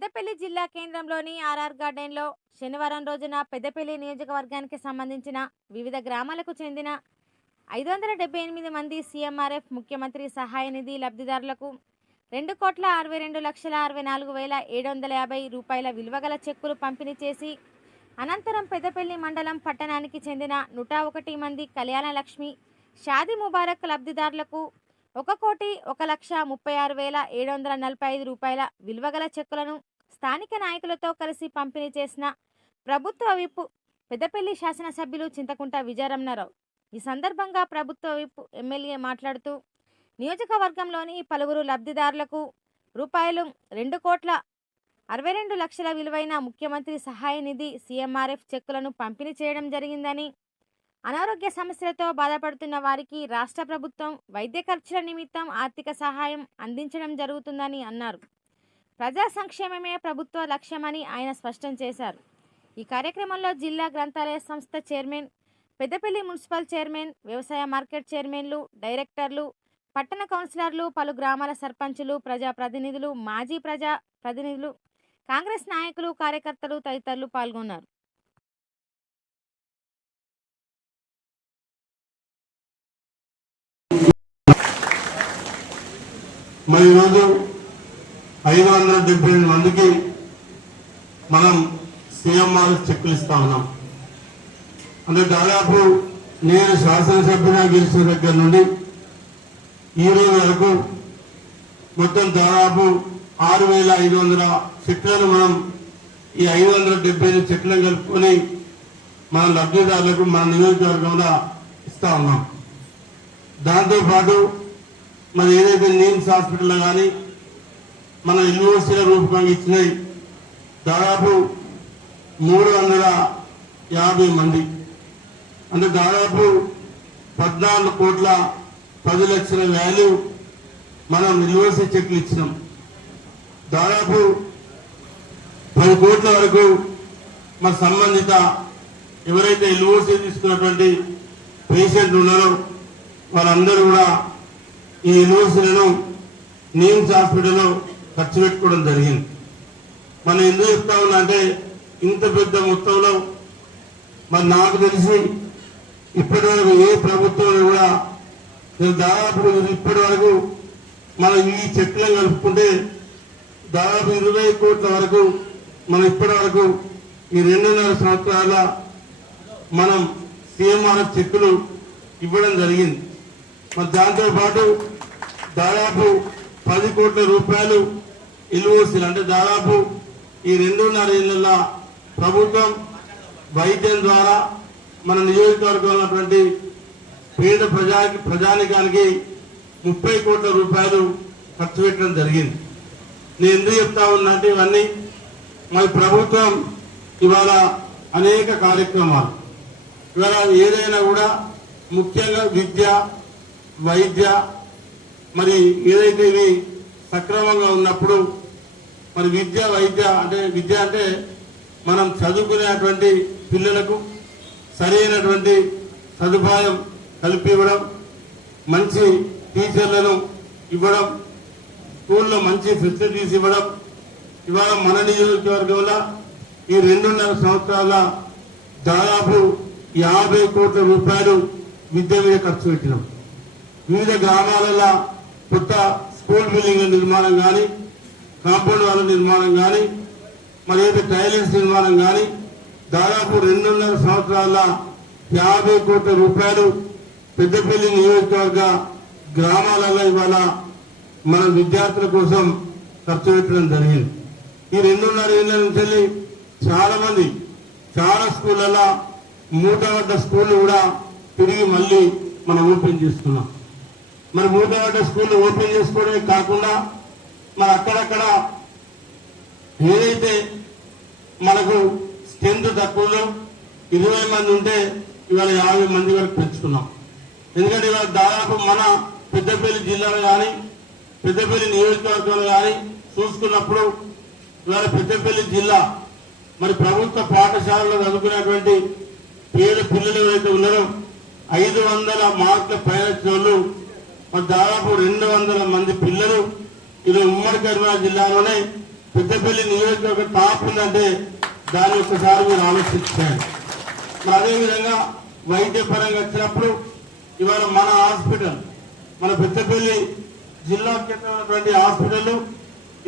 పెద్దపల్లి జిల్లా కేంద్రంలోని ఆర్ఆర్ గార్డెన్లో శనివారం రోజున పెద్దపల్లి నియోజకవర్గానికి సంబంధించిన వివిధ గ్రామాలకు చెందిన 578 మంది సీఎంఆర్ఎఫ్ ముఖ్యమంత్రి సహాయ నిధి లబ్ధిదారులకు 2,62,64,750 రూపాయల విలువగల చెక్కులు పంపిణీ చేసి అనంతరం పెద్దపల్లి మండలం పట్టణానికి చెందిన 101 మంది కళ్యాణ లక్ష్మి షాదీ ముబారక్ లబ్ధిదారులకు 1,01,36,745 రూపాయల విలువగల చెక్కులను స్థానిక నాయకులతో కలిసి పంపిణీ చేసిన ప్రభుత్వ విప్ పెద్దపల్లి శాసనసభ్యులు చింతకుంట విజయరమణారావు. ఈ సందర్భంగా ప్రభుత్వ విప్ ఎమ్మెల్యే మాట్లాడుతూ నియోజకవర్గంలోని పలువురు లబ్ధిదారులకు రూపాయలు 2,62,00,000 విలువైన ముఖ్యమంత్రి సహాయ నిధి సీఎంఆర్ఎఫ్ చెక్కులను పంపిణీ చేయడం జరిగిందని, అనారోగ్య సమస్యలతో బాధపడుతున్న వారికి రాష్ట్ర ప్రభుత్వం వైద్య ఖర్చుల నిమిత్తం ఆర్థిక సహాయం అందించడం జరుగుతుందని అన్నారు. ప్రజా సంక్షేమమే ప్రభుత్వ లక్ష్యమని ఆయన స్పష్టం చేశారు. ఈ కార్యక్రమంలో జిల్లా గ్రంథాలయ సంస్థ చైర్మన్, పెద్దపల్లి మున్సిపల్ చైర్మన్, వ్యవసాయ మార్కెట్ చైర్మన్లు, డైరెక్టర్లు, పట్టణ కౌన్సిలర్లు, పలు గ్రామాల సర్పంచులు, ప్రజాప్రతినిధులు, మాజీ ప్రజా ప్రతినిధులు, కాంగ్రెస్ నాయకులు, కార్యకర్తలు తదితరులు పాల్గొన్నారు. మరి ఈరోజు 578 మందికి మనం సీఎంఆర్ చెక్కులు ఇస్తా ఉన్నాం. అంటే దాదాపు నేను శాసనసభ్యుగా గెలిచిన దగ్గర నుండి ఈ రోజు వరకు మొత్తం దాదాపు 6,500 చెట్లను మనం ఈ 578 చెట్లను కలుపుకొని మన లబ్ధిదారులకు మన నియోజకవర్గంలో ఇస్తా ఉన్నాం. దాంతోపాటు మన ఏదైతే నీమ్స్ హాస్పిటల్లో కానీ మన యూనివర్సిటీల రూపకంగా ఇచ్చినాయి దాదాపు 350 మంది, అంటే దాదాపు 14,10,00,000 వాల్యూ మనం యూనివర్సిటీ చెక్లు ఇచ్చినాం. దాదాపు 10 కోట్ల వరకు మన సంబంధిత ఎవరైతే యూనివర్సిటీ తీసుకున్నటువంటి పేషెంట్లు ఉన్నారో వాళ్ళందరూ కూడా ఈ యూనివర్సిటీలను నీమ్స్ హాస్పిటల్లో ఖర్చు పెట్టుకోవడం జరిగింది. మనం ఎందుకు చెప్తా ఉన్నా అంటే ఇంత పెద్ద మొత్తంలో మరి నాకు తెలిసి ఇప్పటి వరకు ఏ ప్రభుత్వంలో కూడా దాదాపు ఇప్పటి వరకు మనం ఈ చెట్లను కలుపుకుంటే దాదాపు 20 కోట్ల వరకు మనం ఇప్పటి వరకు ఈ 2.5 సంవత్సరాల మనం సీఎంఆర్ఎఫ్ చెక్కులు ఇవ్వడం జరిగింది. మరి దాంతోపాటు దాదాపు 10 కోట్ల రూపాయలు యూనివర్సిటీలు, అంటే దాదాపు ఈ 2.5 ఏళ్ల ప్రభుత్వం వైద్యం ద్వారా మన నియోజకవర్గంలో ఉన్నటువంటి పేద ప్రజానికానికి 30 కోట్ల రూపాయలు ఖర్చు పెట్టడం జరిగింది. నేను ఎందుకు చెప్తా ఉన్నా అంటే ఇవన్నీ మరి ప్రభుత్వం ఇవాళ అనేక కార్యక్రమాలు ఇవాళ ఏదైనా కూడా ముఖ్యంగా విద్య, వైద్య మరి ఏదైతే ఇవి సక్రమంగా ఉన్నప్పుడు మరి విద్య అంటే మనం చదువుకునేటువంటి పిల్లలకు సరైనటువంటి సదుపాయం కల్పివ్వడం, మంచి టీచర్లను ఇవ్వడం, స్కూల్లో మంచి ఫెసిలిటీస్ ఇవ్వడం. ఇవాళ మన నియోజకవర్గంలో ఈ 2.5 సంవత్సరాల దాదాపు 50 కోట్ల రూపాయలు విద్య మీద ఖర్చు పెట్టినాం. వివిధ గ్రామాలలో కొత్త స్కూల్ బిల్డింగ్ల నిర్మాణం కానీ, కాంపౌండ్ వాళ్ళ నిర్మాణం కానీ, మరి ఏదైతే టాయిలెట్స్ నిర్మాణం కానీ దాదాపు 2.5 సంవత్సరాల 50 కోట్ల రూపాయలు పెద్దపల్లి నియోజకవర్గ గ్రామాలలో ఇవాళ మన విద్యార్థుల కోసం ఖర్చు పెట్టడం జరిగింది. ఈ 2.5 ఏళ్ల నుంచి చాలా మంది చాలా స్కూళ్ళలో మూతపడ్డ స్కూళ్ళు కూడా తిరిగి మళ్ళీ మనం ఓపెన్ చేస్తున్నాం. మరి మూతపడ్డ స్కూళ్ళు ఓపెన్ చేసుకోవడమే కాకుండా మరి అక్కడక్కడ ఏదైతే మనకు స్ట్రెంత్ తక్కువలో 20 మంది ఉంటే ఇవాళ 50 మంది వరకు పెంచుకున్నాం. ఎందుకంటే ఇవాళ దాదాపు మన పెద్దపల్లి జిల్లాలో కానీ పెద్దపల్లి నియోజకవర్గంలో కానీ చూసుకున్నప్పుడు ఇవాళ పెద్దపల్లి జిల్లా మరి ప్రభుత్వ పాఠశాలలో చదువుకునేటువంటి పేద పిల్లలు ఎవరైతే ఉన్నారో 500 మార్కుల పైన వాళ్ళు మరి దాదాపు 200 మంది పిల్లలు ఇది ఉమ్మడి కరీంనగర్ జిల్లాలోనే పెద్దపల్లి నియోజకవర్గ టాప్ ఉందంటే దాన్ని ఒకసారి మీరు ఆలోచించండి. మరి అదేవిధంగా వైద్య పరంగా వచ్చినప్పుడు ఇవాళ మన హాస్పిటల్, మన పెద్దపల్లి జిల్లా కేంద్రమైనటువంటి హాస్పిటల్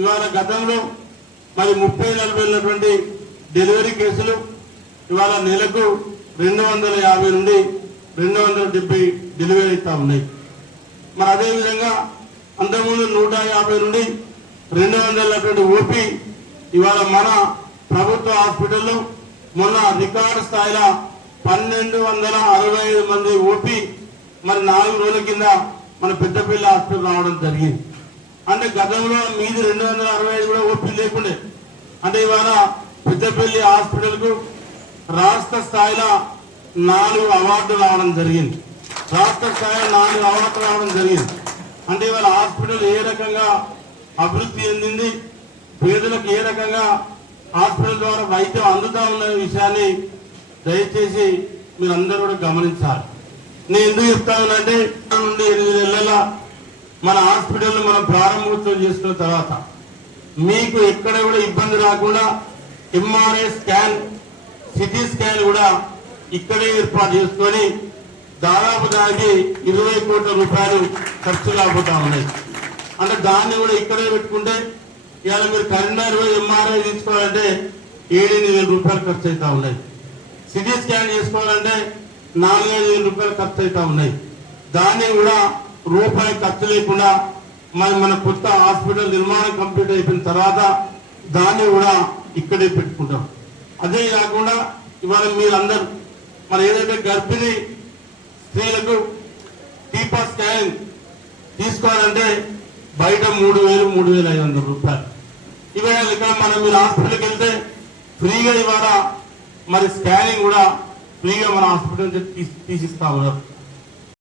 ఇవాళ గతంలో మరి 30-40 ఉన్నటువంటి డెలివరీ కేసులు ఇవాళ నెలకు 250 నుండి 270 డెలివరీ అవుతా ఉన్నాయి. మరి అదేవిధంగా అంతకుముందు 150 నుండి 200 ఓపీ ఇవాళ మన ప్రభుత్వ హాస్పిటల్లో మొన్న రికార్డు స్థాయిలో 1265 మంది ఓపీ మరి 4 రోజుల కింద మన పెద్దపల్లి హాస్పిటల్ రావడం జరిగింది. అంటే గతంలో మీది 265 కూడా ఓపీ లేకుండే. అంటే ఇవాళ పెద్దపల్లి హాస్పిటల్కు రాష్ట్ర స్థాయిలో 4 అవార్డులు రావడం జరిగింది. రాష్ట్ర స్థాయిలో 4 అవార్డులు రావడం జరిగింది. అంటే ఇవాళ హాస్పిటల్ ఏ రకంగా అభివృద్ధి చెందింది, పేదలకు ఏ రకంగా హాస్పిటల్ ద్వారా వైద్యం అందుతా ఉన్న విషయాన్ని దయచేసి మీరందరూ కూడా గమనించాలి. నేను ఎందుకు చెప్తానంటే నుండి 8 నెలల మన హాస్పిటల్ మనం ప్రారంభోత్సవం చేసుకున్న తర్వాత మీకు ఎక్కడ కూడా ఇబ్బంది రాకుండా ఎంఆర్ఐ స్కాన్, సిటీ స్కాన్ కూడా ఇక్కడే ఏర్పాటు చేసుకొని దాదాపు దానికి 20 కోట్ల రూపాయలు ఖర్చు కాబోతా ఉన్నాయి. అంటే దాన్ని కూడా ఇక్కడే పెట్టుకుంటే ఇవాళ మీరు కరీంనగర్ ఎంఆర్ఐ తీసుకోవాలంటే 7-8 రూపాయలు ఖర్చు అవుతా ఉన్నాయి. సిటీ స్కాన్ చేసుకోవాలంటే 4-5 రూపాయలు ఖర్చు అవుతా ఉన్నాయి. దాన్ని కూడా రూపాయి ఖర్చు లేకుండా మన కొత్త హాస్పిటల్ నిర్మాణం కంప్లీట్ అయిపోయిన తర్వాత దాన్ని కూడా ఇక్కడే పెట్టుకుంటాం. అదే కాకుండా ఇవాళ మీరందరూ మరి ఏదైతే గర్భిణీ స్త్రీలకు టీపా స్కాన్ తీసుకోవాలంటే బయట 3,000-3,500 రూపాయలు. ఇవాళ ఇక్కడ మనం మీరు హాస్పిటల్కి వెళ్తే ఫ్రీగా ఇవాళ మరి స్కానింగ్ కూడా ఫ్రీగా మన హాస్పిటల్ తీసిస్తా ఉన్నారు.